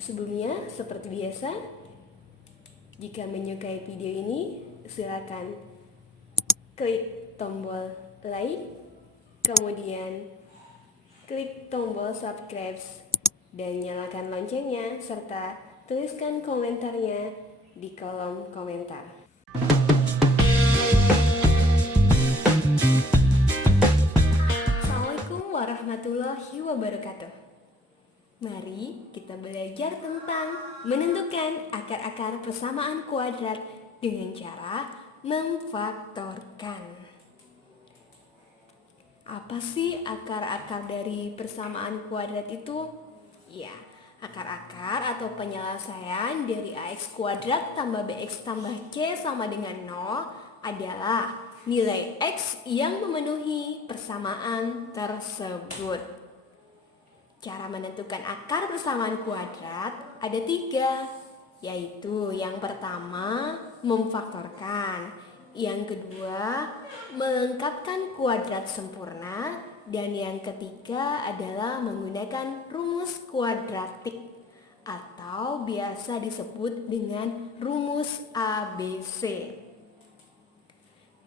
Sebelumnya, seperti biasa, jika menyukai video ini, silakan klik tombol like, kemudian klik tombol subscribe dan nyalakan loncengnya, serta tuliskan komentarnya di kolom komentar. Assalamualaikum warahmatullahi wabarakatuh. Mari kita belajar tentang menentukan akar-akar persamaan kuadrat dengan cara memfaktorkan. Apa sih akar-akar dari persamaan kuadrat itu? Ya, akar-akar atau penyelesaian dari ax kuadrat tambah bx tambah c sama dengan 0 adalah nilai x yang memenuhi persamaan tersebut. Cara menentukan akar persamaan kuadrat ada 3, yaitu yang pertama memfaktorkan, yang kedua melengkapkan kuadrat sempurna, dan yang ketiga adalah menggunakan rumus kuadratik atau biasa disebut dengan rumus ABC.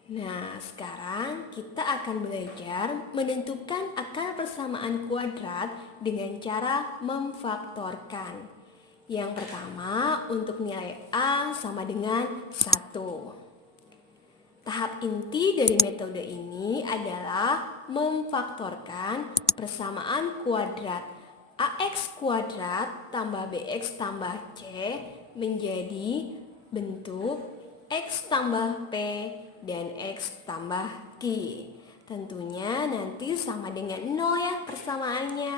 Nah, sekarang kita akan belajar menentukan akar persamaan kuadrat dengan cara memfaktorkan. Yang pertama, untuk nilai A sama dengan 1. Tahap inti dari metode ini adalah memfaktorkan persamaan kuadrat AX kuadrat tambah BX tambah C menjadi bentuk X tambah P dan X tambah Q. Tentunya nanti sama dengan 0 ya persamaannya.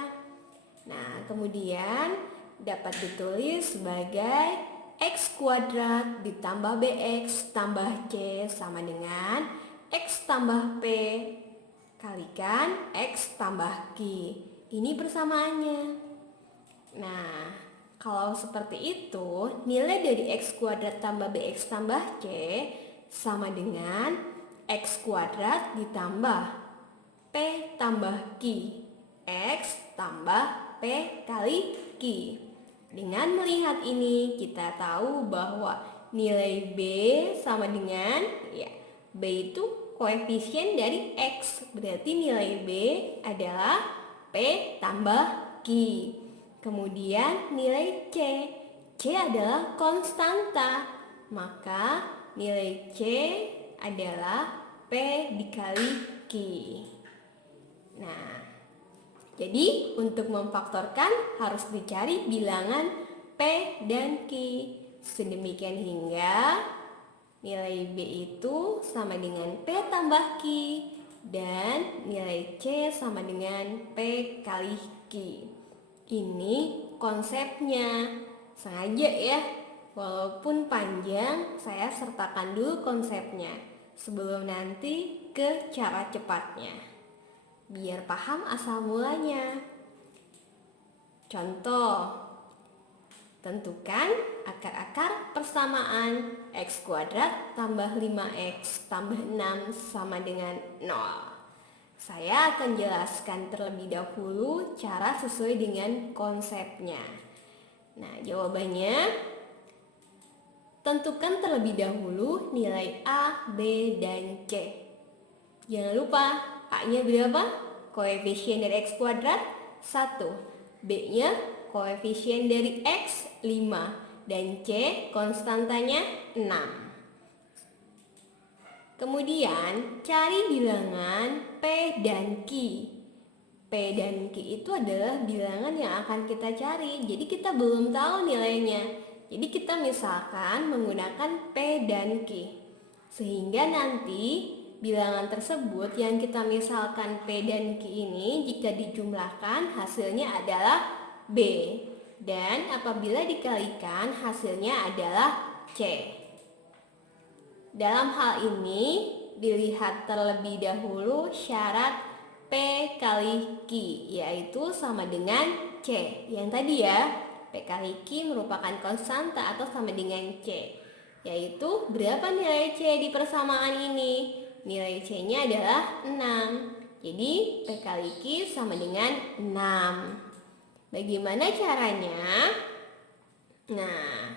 Nah, kemudian dapat ditulis sebagai X kuadrat ditambah BX tambah C sama dengan X tambah P kalikan X tambah Q. Ini persamaannya. Nah, kalau seperti itu, nilai dari X kuadrat tambah BX tambah C sama dengan X kuadrat ditambah P tambah Q, X tambah P kali Q. Dengan melihat ini, kita tahu bahwa nilai B sama dengan, B itu koefisien dari X, berarti nilai B adalah P tambah Q. Kemudian nilai C adalah konstanta, maka nilai C adalah P dikali Q. Nah, jadi untuk memfaktorkan harus dicari bilangan P dan Q. Sedemikian hingga nilai B itu sama dengan P tambah Q dan nilai C sama dengan P kali Q. Ini konsepnya. Sengaja ya, walaupun panjang, saya sertakan dulu konsepnya sebelum nanti ke cara cepatnya, biar paham asal mulanya. Contoh, tentukan akar-akar persamaan X kuadrat tambah 5X tambah 6 sama dengan 0. Saya akan jelaskan terlebih dahulu cara sesuai dengan konsepnya. Nah, jawabannya, tentukan terlebih dahulu nilai A, B, dan C. Jangan lupa, A-nya berapa? Koefisien dari X kuadrat 1. B-nya koefisien dari X 5. Dan C konstantanya 6. Kemudian cari bilangan P dan Q. P dan Q itu adalah bilangan yang akan kita cari. Jadi kita belum tahu nilainya. Jadi kita misalkan menggunakan P dan Q. Sehingga nanti bilangan tersebut yang kita misalkan P dan Q ini jika dijumlahkan hasilnya adalah B. Dan apabila dikalikan hasilnya adalah C. Dalam hal ini dilihat terlebih dahulu syarat P kali Q, yaitu sama dengan C. Yang tadi ya, P kali Q merupakan konstanta atau sama dengan C, yaitu berapa nilai C di persamaan ini? Nilai C-nya adalah 6. Jadi P kali Q sama dengan 6. Bagaimana caranya? Nah,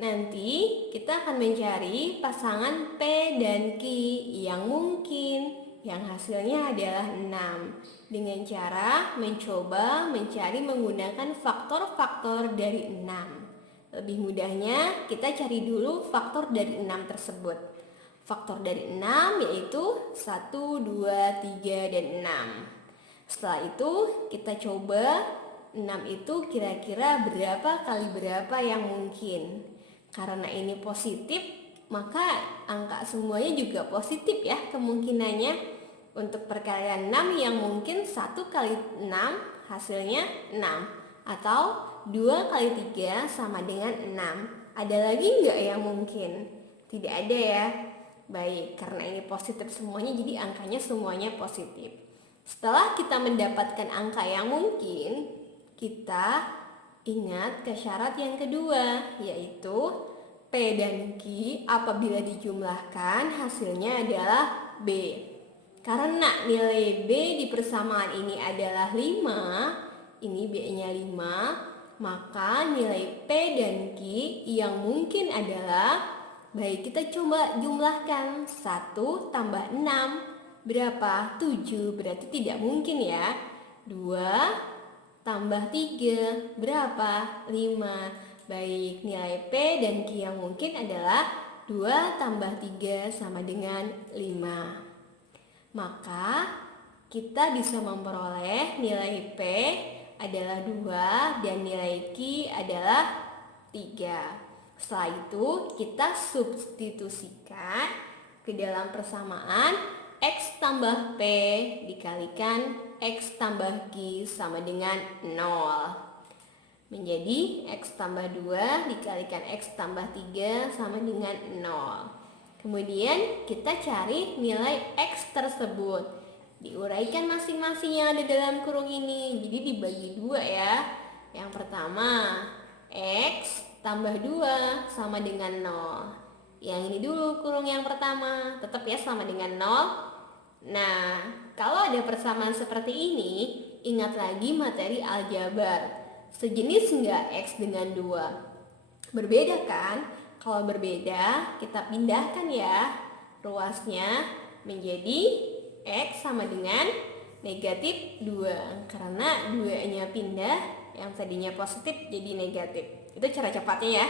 nanti kita akan mencari pasangan P dan Q yang mungkin, yang hasilnya adalah 6, dengan cara mencoba mencari menggunakan faktor-faktor dari 6. Lebih mudahnya, kita cari dulu faktor dari 6 tersebut. Faktor dari 6 yaitu 1, 2, 3, dan 6. Setelah itu, kita coba 6 itu kira-kira berapa kali berapa yang mungkin. Karena ini positif, maka angka semuanya juga positif ya kemungkinannya. Untuk perkalian 6 yang mungkin 1 kali 6 hasilnya 6. Atau 2 kali 3 sama dengan 6. Ada lagi nggak yang mungkin? Tidak ada ya. Baik, karena ini positif semuanya, jadi angkanya semuanya positif. Setelah kita mendapatkan angka yang mungkin, kita ingat ke syarat yang kedua, yaitu P dan Q apabila dijumlahkan hasilnya adalah B. Karena nilai B di persamaan ini adalah 5, ini B-nya 5, maka nilai P dan Q yang mungkin adalah, baik, kita coba jumlahkan 1 tambah 6 berapa? 7, berarti tidak mungkin ya. 2 tambah 3 berapa? 5. Baik, nilai P dan Q yang mungkin adalah 2 tambah 3 sama dengan 5. Maka kita bisa memperoleh nilai P adalah 2 dan nilai Q adalah 3. Setelah itu kita substitusikan ke dalam persamaan X tambah P dikalikan X tambah Q sama dengan 0. Menjadi X tambah 2 dikalikan X tambah 3 sama dengan 0. Kemudian kita cari nilai X tersebut. Diuraikan masing-masing yang ada dalam kurung ini. Jadi dibagi 2 ya. Yang pertama, X tambah 2 sama dengan 0. Yang ini dulu kurung yang pertama. Tetap ya sama dengan 0. Nah, kalau ada persamaan seperti ini, ingat lagi materi aljabar. Sejenis enggak X dengan 2? Berbeda kan? Kalau berbeda, kita pindahkan ya ruasnya menjadi X sama dengan negatif 2. Karena 2-nya pindah, yang tadinya positif jadi negatif. Itu cara cepatnya ya.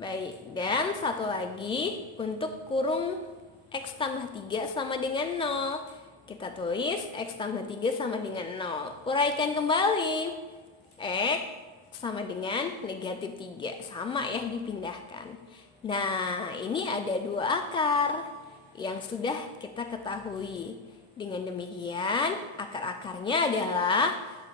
Baik, dan satu lagi untuk kurung X tambah 3 sama dengan 0. Kita tulis X tambah 3 sama dengan 0. Uraikan kembali. X sama dengan negatif 3. Sama ya, dipindahkan. Nah, ini ada 2 akar yang sudah kita ketahui. Dengan demikian, akar-akarnya adalah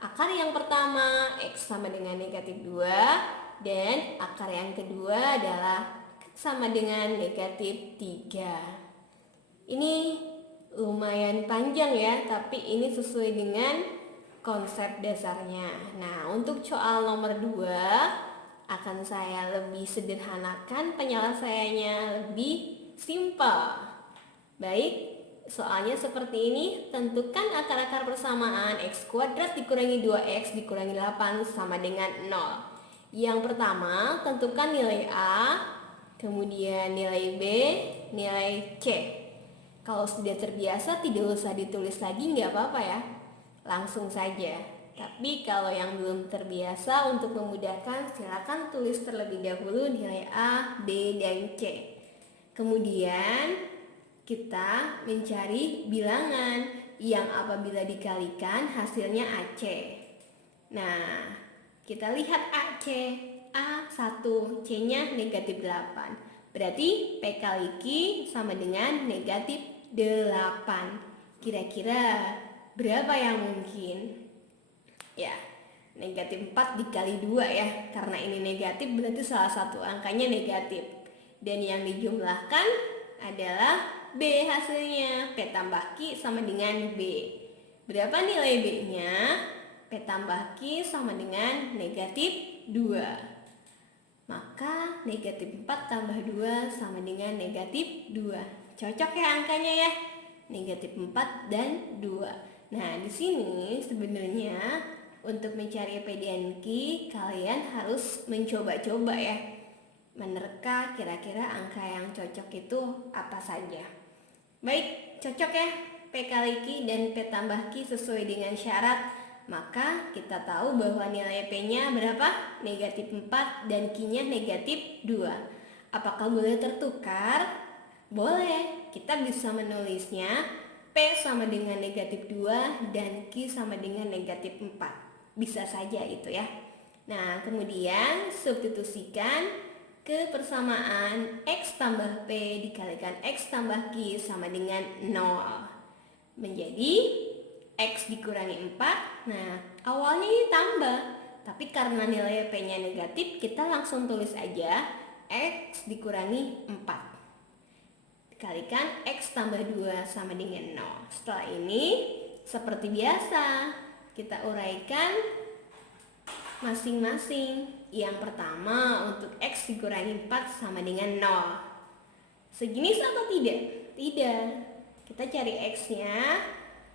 akar yang pertama X sama dengan negatif 2, dan akar yang kedua adalah X sama dengan negatif 3. Ini lumayan panjang ya, tapi ini sesuai dengan konsep dasarnya. Nah, untuk soal nomor 2 akan saya lebih sederhanakan penyelesaiannya, lebih simpel. Baik, soalnya seperti ini. Tentukan akar-akar persamaan X kuadrat dikurangi 2X dikurangi 8 sama dengan 0. Yang pertama, tentukan nilai A, kemudian nilai B, nilai C. Kalau sudah terbiasa tidak usah ditulis lagi, nggak apa-apa ya, langsung saja. Tapi kalau yang belum terbiasa, untuk memudahkan silakan tulis terlebih dahulu nilai A, B, dan C. Kemudian kita mencari bilangan yang apabila dikalikan hasilnya AC. Nah, kita lihat AC. A1, C-nya negatif 8. Berarti P kali Q sama dengan negatif 8. Kira-kira berapa yang mungkin? Ya, negatif 4 dikali 2 ya. Karena ini negatif berarti salah satu angkanya negatif. Dan yang dijumlahkan adalah B hasilnya. P tambah Q sama dengan B. Berapa nilai B-nya? P tambah Q sama dengan negatif 2. Maka negatif 4 tambah 2 sama dengan negatif 2. Cocok ya angkanya ya. Negatif 4 dan 2. Nah, di sini sebenarnya untuk mencari P dan Q, kalian harus mencoba-coba ya. Menerka kira-kira angka yang cocok itu apa saja. Baik, cocok ya P kali Q dan P tambah Q sesuai dengan syarat. Maka kita tahu bahwa nilai P-nya berapa? Negatif 4 dan Q-nya negatif 2. Apakah boleh tertukar? Boleh. Kita bisa menulisnya P sama dengan negatif 2 dan Q sama dengan negatif 4. Bisa saja itu ya. Nah, kemudian substitusikan ke persamaan X tambah P dikalikan X tambah Q sama dengan 0. Menjadi X dikurangi 4. Nah, awalnya ini tambah, tapi karena nilai P-nya negatif, kita langsung tulis aja X dikurangi 4 dikalikan X tambah 2 sama dengan 0. Setelah ini, seperti biasa, kita uraikan masing-masing. Yang pertama, untuk X dikurangi 4 sama dengan 0. Sejenis atau tidak? Tidak. Kita cari X-nya,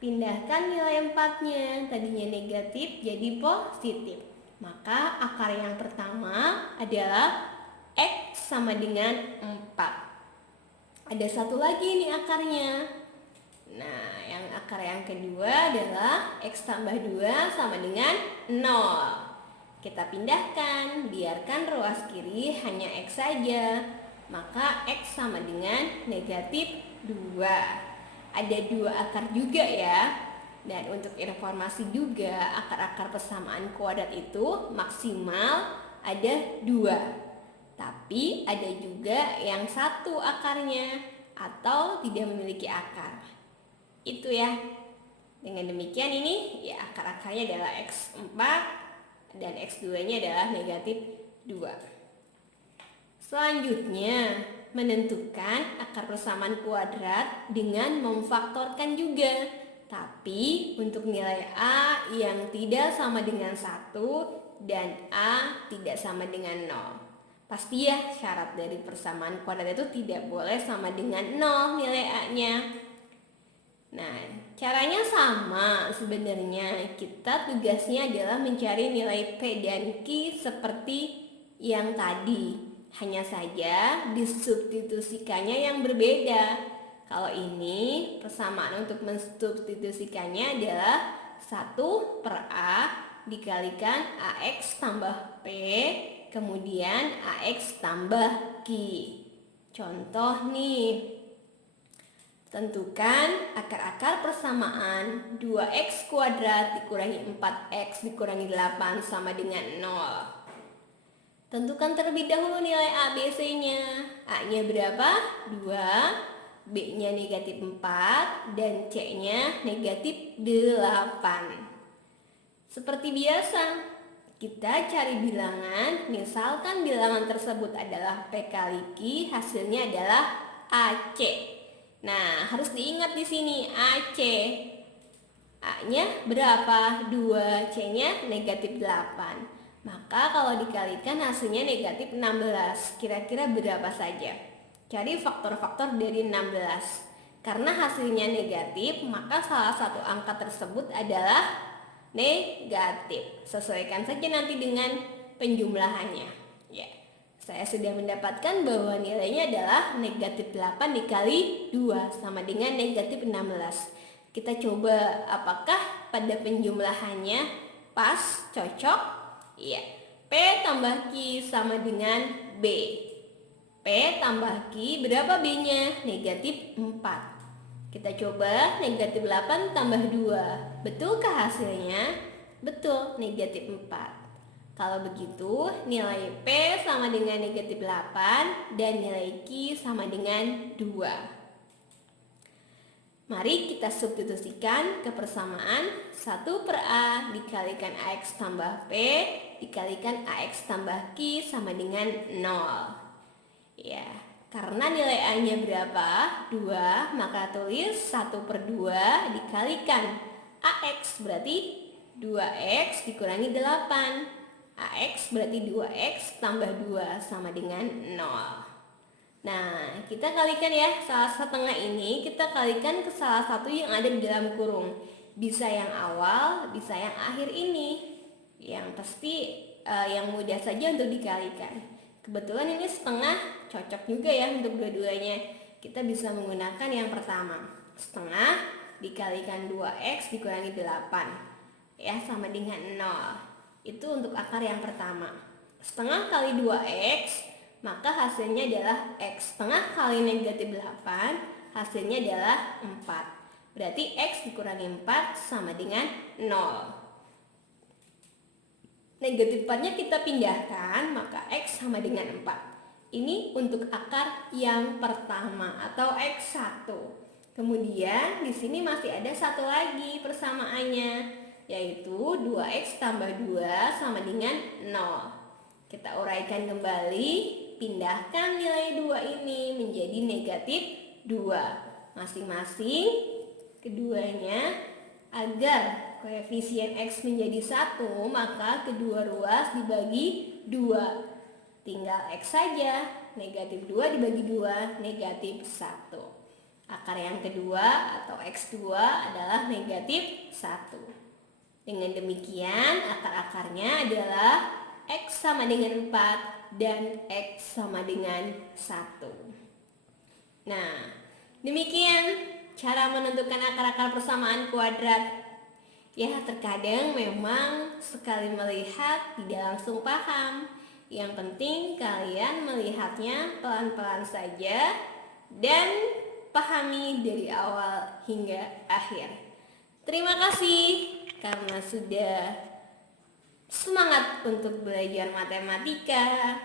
pindahkan nilai 4-nya, tadinya negatif jadi positif. Maka akar yang pertama adalah X sama dengan 4. Ada satu lagi nih akarnya. Nah, yang akar yang kedua adalah X tambah 2 sama dengan 0. Kita pindahkan, biarkan ruas kiri hanya X saja. Maka X sama dengan negatif 2. Ada 2 akar juga ya. Dan untuk informasi juga, akar-akar persamaan kuadrat itu maksimal ada 2. Tapi ada juga yang 1 akarnya atau tidak memiliki akar. Itu ya. Dengan demikian ini ya akar-akarnya adalah X4 dan X2-nya adalah negatif 2. Selanjutnya, menentukan akar persamaan kuadrat dengan memfaktorkan juga. Tapi untuk nilai A yang tidak sama dengan 1 dan A tidak sama dengan 0. Pasti ya syarat dari persamaan kuadrat itu tidak boleh sama dengan 0 nilai A-nya. Nah, caranya sama sebenarnya. Kita tugasnya adalah mencari nilai P dan Q seperti yang tadi. Hanya saja disubstitusikannya yang berbeda. Kalau ini persamaan untuk mensubstitusikannya adalah 1 per A dikalikan AX tambah P kemudian AX tambah Q. Contoh nih, tentukan akar-akar persamaan 2x kuadrat dikurangi 4x dikurangi 8 sama dengan 0. Tentukan terlebih dahulu nilai A, B, C-nya. A-nya berapa? 2, B-nya negatif 4, dan C-nya negatif 8. Seperti biasa, kita cari bilangan. Misalkan bilangan tersebut adalah P kali Q, hasilnya adalah AC. Nah, harus diingat di sini AC. A-nya berapa? 2, C-nya negatif 8. Maka kalau dikalikan hasilnya negatif 16. Kira-kira berapa saja? Cari faktor-faktor dari 16. Karena hasilnya negatif, maka salah satu angka tersebut adalah negatif. Sesuaikan saja nanti dengan penjumlahannya. Ya, saya sudah mendapatkan bahwa nilainya adalah negatif 8 dikali 2 sama dengan negatif 16. Kita coba apakah pada penjumlahannya pas, cocok? Iya, P tambah Q sama dengan B. P tambah Q, berapa B-nya? Negatif 4. Kita coba negatif 8 tambah 2. Betulkah hasilnya? Betul, negatif 4. Kalau begitu, nilai P sama dengan negatif 8 dan nilai Q sama dengan 2. Mari kita substitusikan ke persamaan 1 per A dikalikan AX tambah P dikalikan AX tambah Q sama dengan 0. Ya, karena nilai A-nya berapa? 2, maka tulis 1 per 2 dikalikan AX berarti 2X dikurangi 8. AX berarti 2X tambah 2 sama dengan 0. Nah, kita kalikan ya, salah setengah ini kita kalikan ke salah satu yang ada di dalam kurung. Bisa yang awal, bisa yang akhir ini. yang pasti yang mudah saja untuk dikalikan. Kebetulan ini setengah cocok juga ya untuk dua-duanya. Kita bisa menggunakan yang pertama. Setengah dikalikan 2x dikurangi 8 ya sama dengan 0. Itu untuk akar yang pertama. Setengah kali 2x, maka hasilnya adalah x. Setengah kali negatif 8, hasilnya adalah 4. Berarti x dikurangi 4 sama dengan 0. Negatif 4-nya kita pindahkan, maka x sama dengan 4. Ini untuk akar yang pertama atau x1. Kemudian di sini masih ada satu lagi persamaannya, yaitu 2x tambah 2 sama dengan 0. Kita uraikan kembali, pindahkan nilai 2 ini menjadi negatif 2. Masing-masing keduanya agar koefisien x menjadi 1, maka kedua ruas dibagi 2. Tinggal x saja, negatif 2 dibagi 2, negatif 1. Akar yang kedua atau x2 adalah negatif 1. Dengan demikian akar-akarnya adalah x sama dengan 4 dan x sama dengan 1. Nah, demikian cara menentukan akar-akar persamaan kuadrat. Ya, terkadang memang sekali melihat tidak langsung paham. Yang penting kalian melihatnya pelan-pelan saja dan pahami dari awal hingga akhir. Terima kasih karena sudah semangat untuk belajar matematika.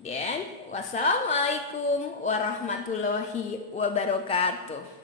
Dan wassalamualaikum warahmatullahi wabarakatuh.